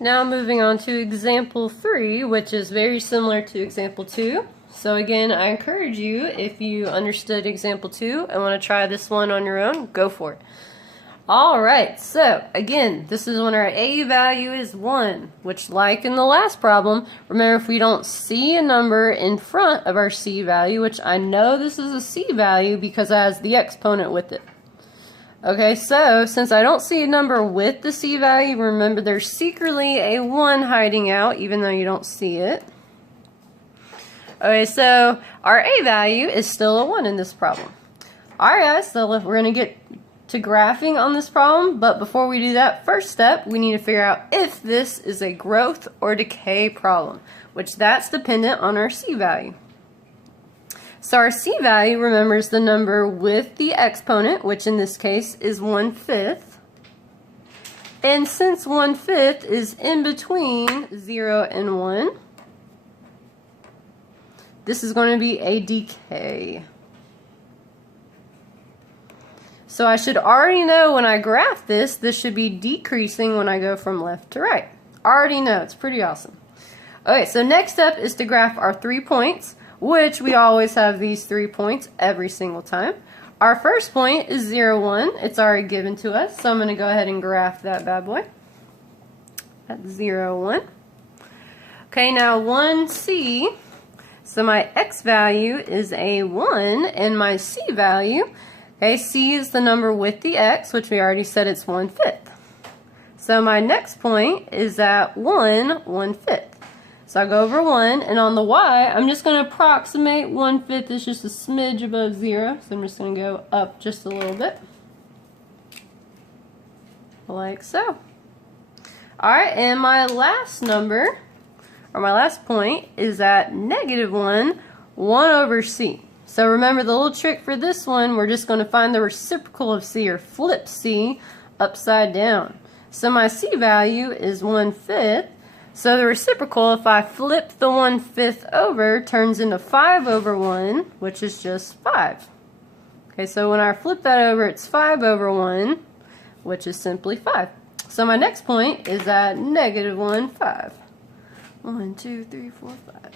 Now moving on to example 3, which is very similar to example 2. So again, I encourage you, if you understood example 2 and want to try this one on your own, go for it. Alright, so again, this is when our A value is 1, which like in the last problem, remember if we don't see a number in front of our C value, which I know this is a C value because it has the exponent with it. Okay, so since I don't see a number with the C value, remember there's secretly a 1 hiding out even though you don't see it. Okay, so our A value is still a 1 in this problem. Alright guys, so we're going to get to graphing on this problem, but before we do that, first step, we need to figure out if this is a growth or decay problem, which that's dependent on our C value. So our C value, remember, is the number with the exponent, which in this case is 1/5. And since 1/5 is in between 0 and 1, this is going to be a decay. So I should already know when I graph this should be decreasing when I go from left to right. Already know, it's pretty awesome. Okay, so next step is to graph our 3 points, which we always have these 3 points every single time. Our first point is 0, 1. It's already given to us, so I'm going to go ahead and graph that bad boy. That's 0, 1. Okay, now 1C. So my X value is a 1, and my C value, okay, C is the number with the X, which we already said it's 1/5. So my next point is at 1, 1/5. So I go over 1, and on the Y, I'm just going to approximate 1/5 is just a smidge above 0. So I'm just going to go up just a little bit. Like so. Alright, and my last number, or my last point, is at -1, 1 over C. So remember the little trick for this one, we're just going to find the reciprocal of C, or flip C, upside down. So my C value is 1/5. So the reciprocal, if I flip the 1/5 over, turns into 5 over 1, which is just 5. Okay, so when I flip that over, it's 5 over 1, which is simply 5. So my next point is at -1, 5. 1, 2, 3, 4, 5.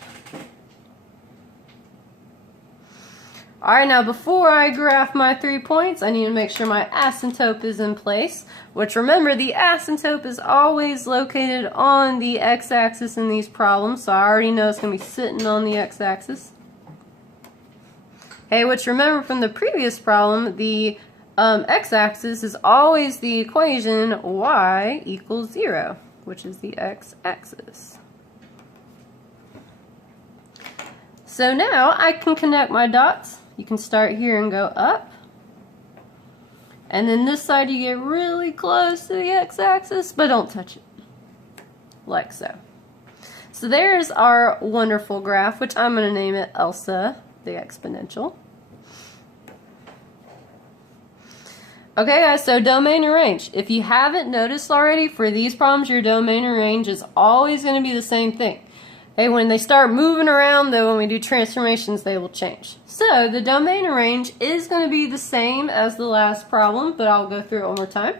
Alright, now before I graph my 3 points, I need to make sure my asymptote is in place, which remember the asymptote is always located on the x-axis in these problems, so I already know it's going to be sitting on the x-axis. Okay, which remember from the previous problem, the x-axis is always the equation y equals 0, which is the x-axis. So now I can connect my dots. You can start here and go up. And then this side you get really close to the x-axis, but don't touch it. Like so. So there's our wonderful graph, which I'm going to name it Elsa, the exponential. Okay guys, so domain and range. If you haven't noticed already, for these problems your domain and range is always going to be the same thing. Okay, when they start moving around though, when we do transformations, they will change. So the domain and range is going to be the same as the last problem, but I'll go through it one more time.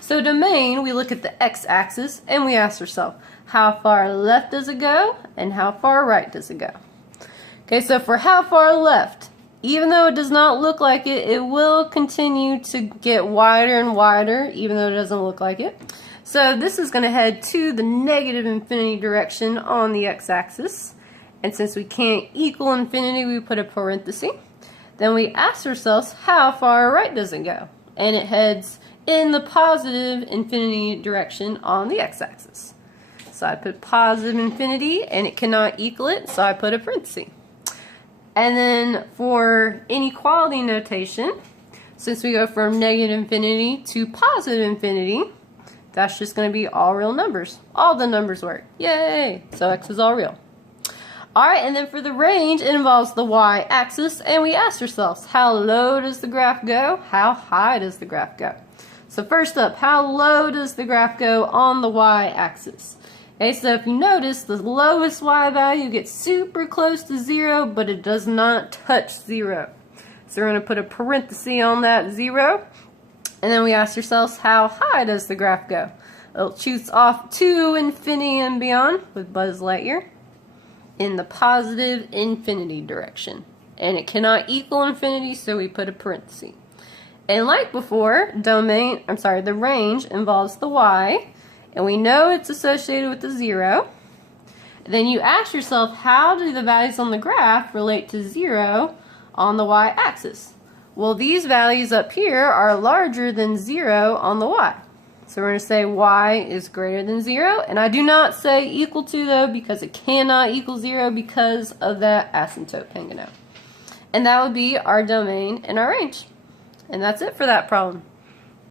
So domain, we look at the x-axis and we ask ourselves, how far left does it go and how far right does it go? Okay, so for how far left, even though it does not look like it, it will continue to get wider and wider, even though it doesn't look like it. So this is going to head to the negative infinity direction on the x-axis. And since we can't equal infinity, we put a parenthesis. Then we ask ourselves, how far right does it go? And it heads in the positive infinity direction on the x-axis. So I put positive infinity, and it cannot equal it, so I put a parenthesis. And then for inequality notation, since we go from negative infinity to positive infinity, that's just going to be all real numbers. All the numbers work. Yay! So x is all real. Alright, and then for the range, it involves the y-axis, and we ask ourselves, how low does the graph go? How high does the graph go? So first up, how low does the graph go on the y-axis? Okay, so if you notice, the lowest y value gets super close to 0, but it does not touch 0. So we're going to put a parenthesis on that 0. And then we ask ourselves, how high does the graph go? It shoots off to infinity and beyond with Buzz Lightyear in the positive infinity direction. And it cannot equal infinity, so we put a parenthesis. And like before, the range involves the y, and we know it's associated with the 0. Then you ask yourself, how do the values on the graph relate to 0 on the y-axis? Well, these values up here are larger than 0 on the y. So we're going to say y is greater than 0, and I do not say equal to, though, because it cannot equal 0 because of that asymptote hanging out. And that would be our domain and our range. And that's it for that problem.